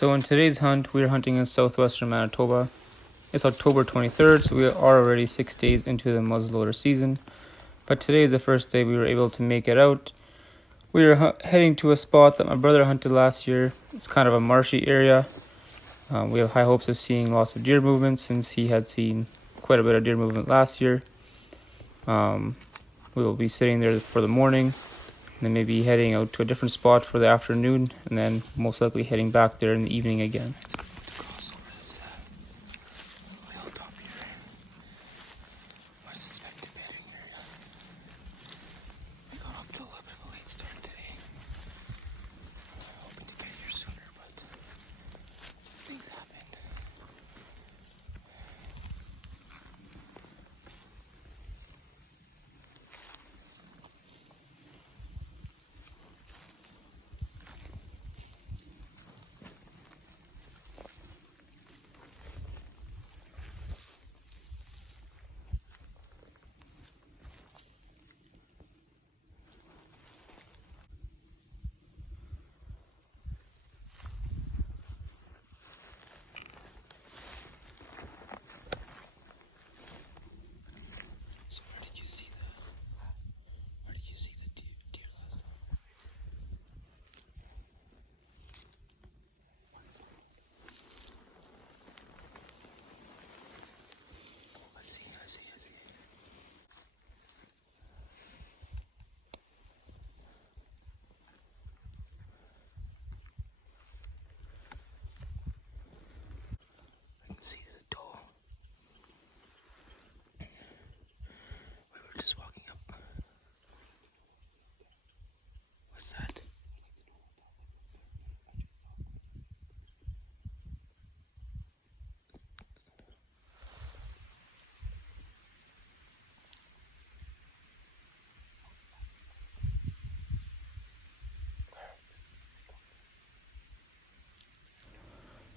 So in today's hunt, we are hunting in southwestern Manitoba. It's October 23rd, so we are already 6 days into the muzzleloader season. But today is the first day we were able to make it out. We are heading to a spot that my brother hunted last year. It's kind of a marshy area. We have high hopes of seeing lots of deer movement since he had seen quite a bit of deer movement last year. We will be sitting there for the morning, and then maybe heading out to a different spot for the afternoon, and then most likely heading back there in the evening again.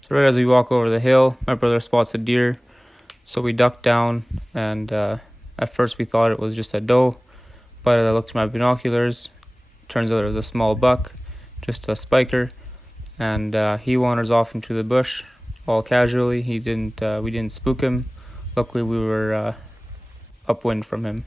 So right as we walk over the hill, my brother spots a deer. So we duck down, and at first we thought it was just a doe, but as I looked through my binoculars, turns out it was a small buck, just a spiker, and he wanders off into the bush all casually. We didn't spook him. Luckily, we were upwind from him.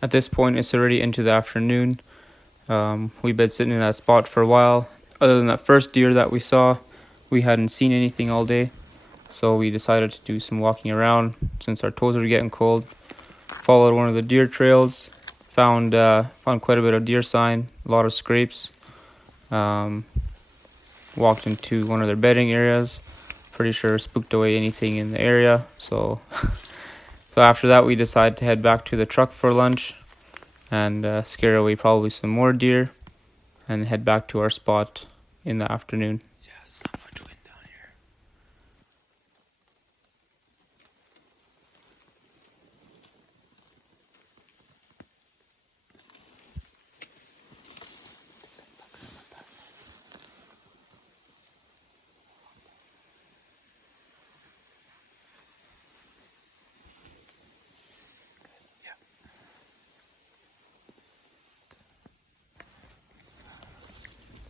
At this point, it's already into the afternoon. We've been sitting in that spot for a while. Other than that first deer that we saw, we hadn't seen anything all day. So we decided to do some walking around since our toes were getting cold. Followed one of the deer trails, found quite a bit of deer sign, a lot of scrapes. Walked into one of their bedding areas. Pretty sure spooked away anything in the area. So after that, we decided to head back to the truck for lunch and scare away probably some more deer and head back to our spot in the afternoon. Yeah, it's not much wind down here.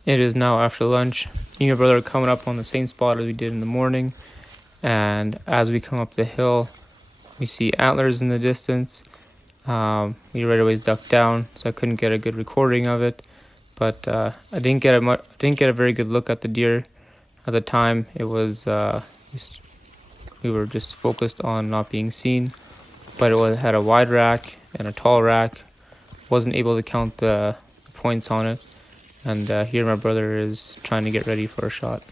It is now after lunch. Me and my brother are coming up on the same spot as we did in the morning. And as we come up the hill, we see antlers in the distance. We right away ducked down, so I couldn't get a good recording of it. But I didn't get a very good look at the deer at the time. It was we were just focused on not being seen. But had a wide rack and a tall rack. Wasn't able to count the points on it. And here my brother is trying to get ready for a shot.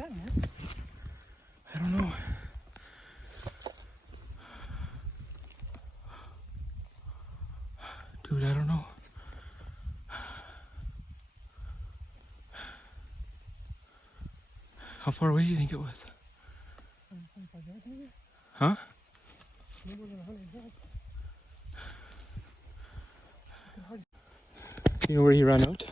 I don't know. Dude, I don't know. How far away do you think it was? Huh? You know where he ran out?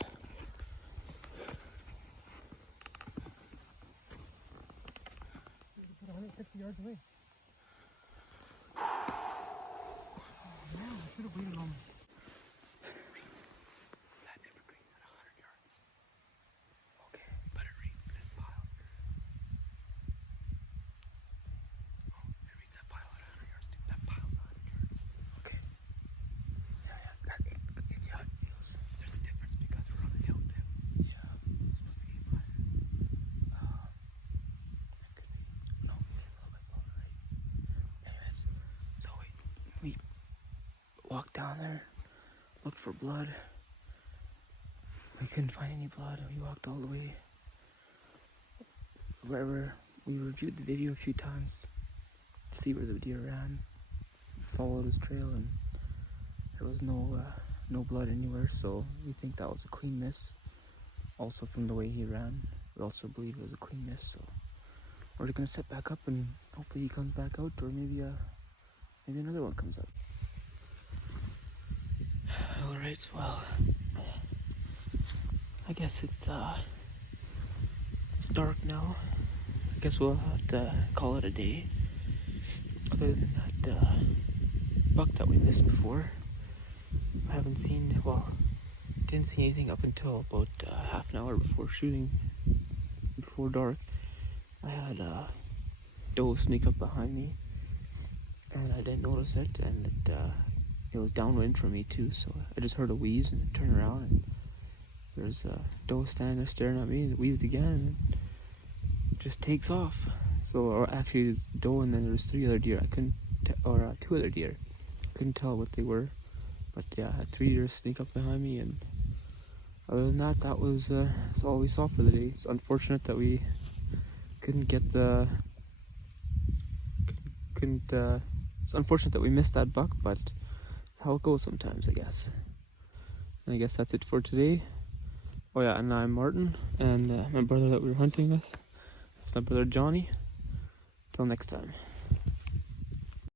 Walked down there, looked for blood. We couldn't find any blood. We walked all the way wherever. We reviewed the video a few times to see where the deer ran. Followed his trail, and there was no blood anywhere. So we think that was a clean miss. Also, from the way he ran, we also believe it was a clean miss. So we're gonna set back up, and hopefully he comes back out, or maybe another one comes out. Alright, well, I guess it's dark now. I guess we'll have to call it a day. Other than that buck that we missed before, I haven't seen, well, didn't see anything up until about half an hour before shooting, before dark. I had a doe sneak up behind me, and I didn't notice it, and it was downwind from me too, so I just heard a wheeze and turned around, and there's a doe standing there staring at me, and it wheezed again, and it just takes off. So, or actually, doe, and then there was 3 other deer. I couldn't, or 2 other deer. Couldn't tell what they were, but yeah, I had 3 deer sneak up behind me, and other than that, that's all we saw for the day. It's unfortunate that we couldn't get the, it's unfortunate that we missed that buck, but it's how it goes sometimes, I guess. And I guess that's it for today. Oh yeah, and I'm Martin, and my brother that we were hunting with, that's my brother Johnny. Till next time.